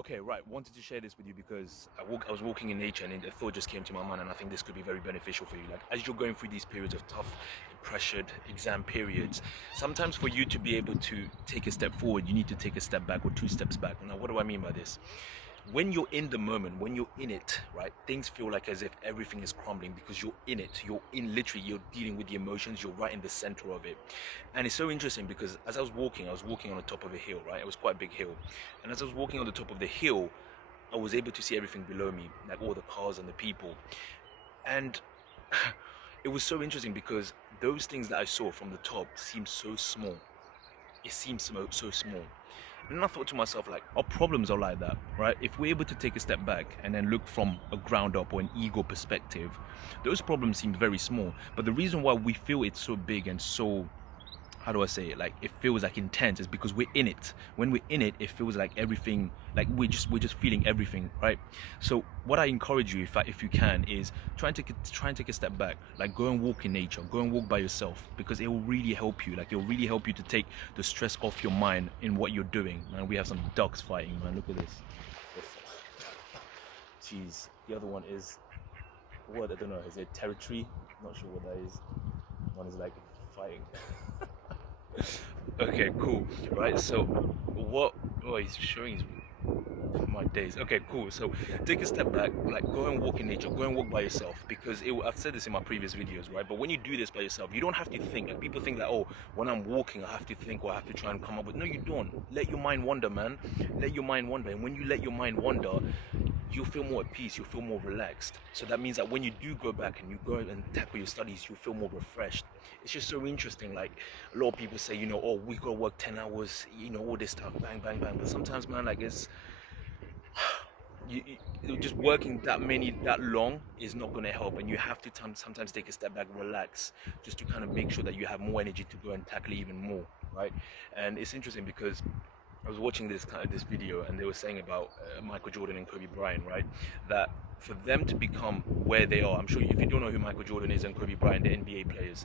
Okay, right. Wanted to share this with you because I was walking in nature and a thought just came to my mind, and I think this could be very beneficial for you. Like as you're going through these periods of tough, pressured exam periods, sometimes for you to be able to take a step forward, you need to take a step back or two steps back. Now, what do I mean by this? When you're in the moment, when you're in it, right, things feel like as if everything is crumbling because you're in it. You're in literally, you're dealing with the emotions, you're right in the center of it. And it's so interesting because as I was walking on the top of a hill, right? It was quite a big hill. And as I was walking on the top of the hill, I was able to see everything below me, like all the cars and the people. And it was so interesting because those things that I saw from the top seemed so small. It seemed so small. And then I thought to myself, like, our problems are like that, right? If we're able to take a step back and then look from a ground up or an ego perspective, those problems seem very small. But the reason why we feel it's so big and so, how do I say it? Like it feels like intense is because we're in it. When we're in it, it feels like everything, like we're just feeling everything, right? So what I encourage you, if you can, is try and take a step back. Like go and walk in nature, go and walk by yourself because it will really help you. Like it will really help you to take the stress off your mind in what you're doing. Man, we have some ducks fighting, man. Look at this. Jeez. The other one is what? I don't know. Is it territory? Not sure what that is. One is like fighting. Okay, cool. Right, so what? Oh, he's showing my days. Okay, cool. So take a step back, like go and walk in nature, go and walk by yourself because I've said this in my previous videos, right? But when you do this by yourself, you don't have to think. Like people think that, oh, when I'm walking, I have to think or I have to try and come up with. No, you don't. Let your mind wander, man. Let your mind wander. And when you let your mind wander, you'll feel more at peace, you'll feel more relaxed. So that means that when you do go back and you go and tackle your studies, you'll feel more refreshed. It's just so interesting. Like a lot of people say, oh, we gotta work 10 hours, all this stuff, bang, bang, bang. But sometimes, man, like just working that long is not going to help, and you have to sometimes take a step back, relax, just to kind of make sure that you have more energy to go and tackle even more, right? And it's interesting because I was watching this video, and they were saying about Michael Jordan and Kobe Bryant, right? That for them to become where they are, I'm sure if you don't know who Michael Jordan is and Kobe Bryant, the NBA players,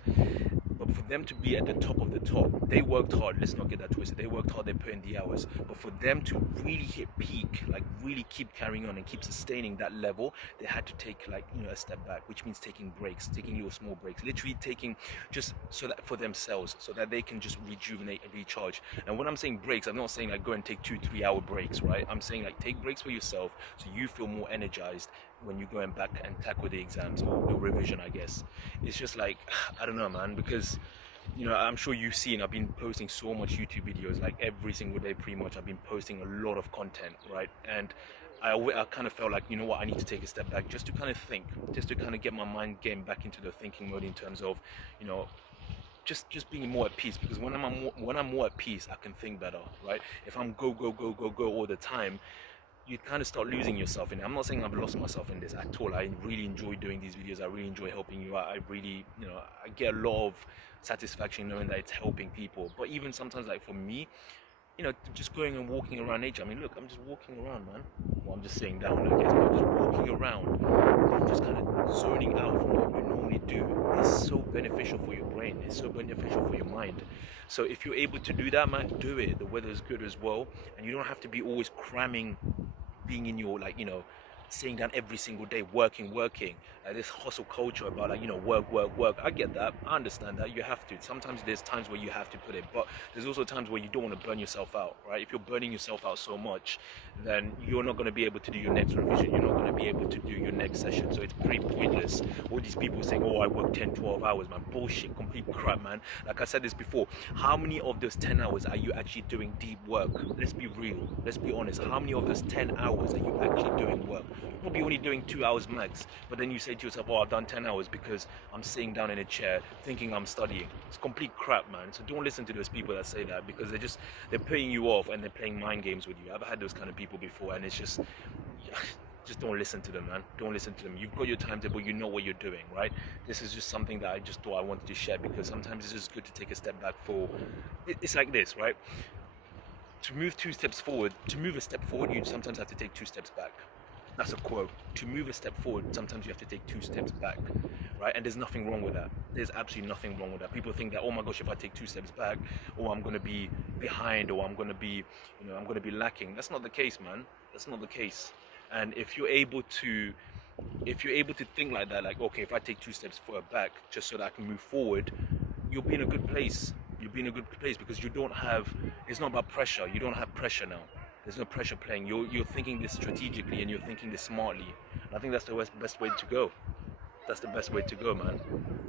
but for them to be at the top of the top, they worked hard. Let's not get that twisted. They worked hard, they put in the hours. But for them to really hit peak, like really keep carrying on and keep sustaining that level, they had to take a step back, which means taking breaks, taking little small breaks, literally taking just so that for themselves, so that they can just rejuvenate and recharge. And when I'm saying breaks, I'm not saying like go and take 2-3 hour breaks, right? I'm saying like take breaks for yourself so you feel more energized when you're going back and tackle the exams or the revision, I guess. It's just like, I don't know, man, because I'm sure you've seen I've been posting so much YouTube videos, like every single day pretty much. I've been posting a lot of content, right? And I kind of felt like, you know what, I need to take a step back just to kind of think, just to kind of get my mind getting back into the thinking mode in terms of, you know, just being more at peace, because when I'm more at peace, I can think better, right? If I'm go go go go go all the time, you kind of start losing yourself in it. I'm not saying I've lost myself in this at all. I really enjoy doing these videos. I really enjoy helping you out. I really, I get a lot of satisfaction knowing that it's helping people. But even sometimes, like for me, just going and walking around nature. I mean, look, I'm just walking around, man. Well, I'm just sitting down, I guess, but just walking around and just kind of zoning out from what you normally do is so beneficial for your brain. It's so beneficial for your mind. So if you're able to do that, man, do it. The weather is good as well, and you don't have to be always cramming, being in your sitting down every single day working, this hustle culture about work. I get that, I understand that. You have to, sometimes there's times where you have to put it, but there's also times where you don't want to burn yourself out, right? If you're burning yourself out so much, then you're not going to be able to do your next revision, you're not going to be able to do your next session, so it's pretty pointless. All these people saying, oh, I work 10-12 hours, man, bullshit, complete crap, man. Like I said this before, how many of those 10 hours are you actually doing deep work? Let's be real, let's be honest. How many of those 10 hours are you actually doing work? You're probably only doing 2 hours max, but then you say to yourself, oh, I've done 10 hours because I'm sitting down in a chair thinking I'm studying. It's complete crap, man. So don't listen to those people that say that, because they're paying you off and they're playing mind games with you. I've had those kind of people before, and it's just just don't listen to them, man. Don't listen to them. You've got your timetable, you know what you're doing, right? This is just something that I just thought I wanted to share, because sometimes it's just good to take a step back for it's like this, right? To move a step forward, you sometimes have to take 2 steps back. That's a quote. To move a step forward, sometimes you have to take 2 steps back, right? And there's nothing wrong with that. There's absolutely nothing wrong with that. People think that, oh my gosh, if I take 2 steps back, or I'm gonna be behind, or I'm gonna be, I'm gonna be lacking. That's not the case, man. That's not the case. And if you're able to think like that, like, okay, if I take 2 steps forward back just so that I can move forward, you'll be in a good place. You'll be in a good place because you don't have. It's not about pressure. You don't have pressure now. There's no pressure playing. You're thinking this strategically and you're thinking this smartly. And I think that's the best way to go. That's the best way to go, man.